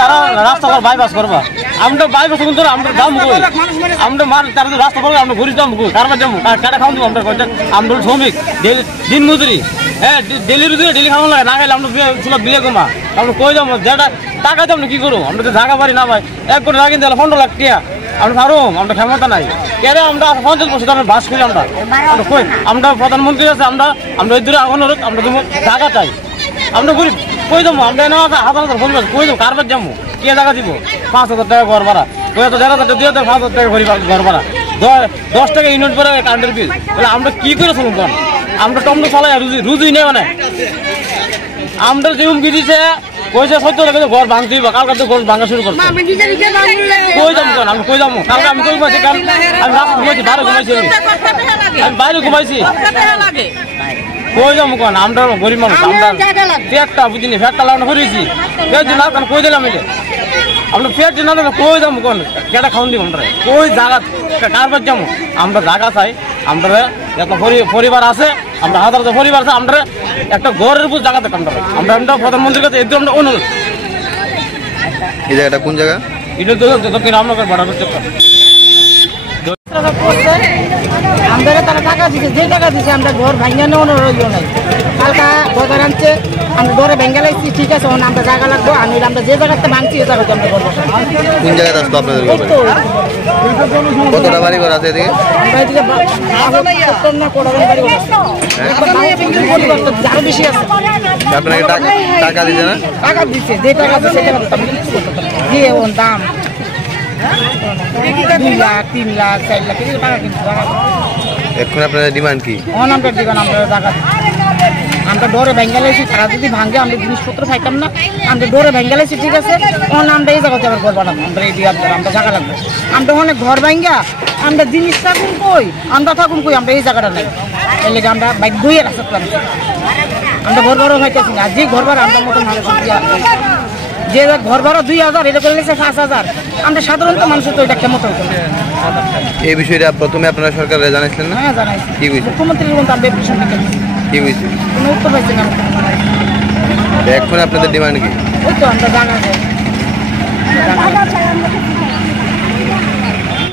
তারা রাস্তা বাইপাস করবা আমরা বাইপাস কিন্তু আমরা দাম আমরা মার তারা রাস্তা করবো আমরা ঘুরি দাম কারবার যাবো কাটা খাওয়া দেবো আমরা আমরা শ্রমিক দিন মজুরি হ্যাঁ ডেলি রুজি ডেলি খাওয়া লাগে না খাইলে আমরা চুলা বিলে কমা আমরা কই যাবো যেটা টাকা যাবো কি করবো আমরা তো জায়গা পারি না ভাই 1 কোটি টাকা কিনতে 15 লাখ টাকা আমরা পারো আমরা ক্ষমতা নাই কেন আমরা 50 বছর আমরা বাস করি আমরা প্রধানমন্ত্রী আছে আমরা এই দূরে অনুরোধ আমরা জায়গা চাই আমরা গরিব কই যাবো আমরা এনে হাজার পরিবার কই যাবো কারবার যাবো কে টাকা দিব 5,000 টাকা ঘর ভাড়া কই তো 1,000 5,000 টাকা ঘর ভাড়া 10 টাকা ইউনিট পরে কারেন্টের বিল তাহলে আমরা কি করে চলুন তখন আমরা টমটো চালাই রুজি নেই মানে আমরা যে হুমকি দিছে কইছে 70 টাকা ঘর ভাঙতে দিব কালকে তো ঘর ভাঙা শুরু করছে কই যাবো তখন আমরা কই যাবো কালকে আমি কই পাচ্ছি কাল আমি রাস্তা ঘুমাইছি আমি বাইরে ঘুমাইছি কই যাবো কোন আমরা গরিব মানুষ আমরা পেটটা বুঝিনি ফ্যাটটা লাগানো করেছি পেট দিন না কই দিলাম এটা আমরা পেট দিন না কই যাবো কোন কেটা খাওয়ান দিব আমরা কই জায়গা কারবার যাবো আমরা জায়গা চাই আমরা এত পরিবার আছে আমরা হাজার পরিবার আছে আমরা একটা ঘরের উপর জায়গা দেখ আমরা প্রধানমন্ত্রীর কাছে একদম আমরা অনুরোধ এই জায়গাটা কোন জায়গা এটা দক্ষিণ রামনগর বর্ডার চক্কর আমরা তারা টাকা দিচ্ছে যে টাকা দিচ্ছে আমরা ঘর ভাঙিয়ে নেওয়ার রইল নাই কালকা বাজার আনছে আমরা ঘরে ভেঙে লাগছি ঠিক আছে আমরা জায়গা লাগবো আমি আমরা যে জায়গাতে ভাঙছি ওই জায়গাতে আমরা করবো কোন জায়গায় আসতো আপনাদের কতটা বাড়ি ঘর আছে এদিকে আরো বেশি আছে আপনাকে টাকা দিচ্ছে না টাকা দিচ্ছে যে টাকা দিচ্ছে দিয়ে ওর দাম 2 লাখ 3 লাখ 4 লাখ টাকা কিন্তু এখন আপনাদের ডিমান্ড কি আমরা দিবেন আমরা জায়গা আমরা ডোরে ভেঙ্গালাইছি তারা যদি ভাঙে আমরা জিনিসপত্র খাইতাম না আমরা ডোরে ভেঙ্গালাইছি ঠিক আছে আমরা এই জায়গাতে আবার ঘর বানাবো আমরা এই বিয়ার আমরা জায়গা লাগবে আমরা অনেক ঘর ভাঙ্গা আমরা জিনিস থাকুন কই আমরা থাকুন কই আমরা এই জায়গাটা নাই এই লেগে আমরা বাইক বইয়ে রাখতাম আমরা ঘর ভাড়া হইতেছি না যে ঘর ভাড়া আমরা মতন ভালো যে ঘর ভাড়া 2,000 এটা করে নিয়েছে 5,000 আমরা সাধারণত মানুষের তো এটা কেমন হতো এই বিষয়টা প্রথমে আপনারা সরকারে জানাইছিলেন না হ্যাঁ জানাইছি কি হইছে মুখ্যমন্ত্রীর মতো আমরা এপ্লিকেশন লিখেছি কি হইছে কোনো উত্তর পাইছি না এখন আপনাদের ডিমান্ড কি ওই তো আমরা জানাবো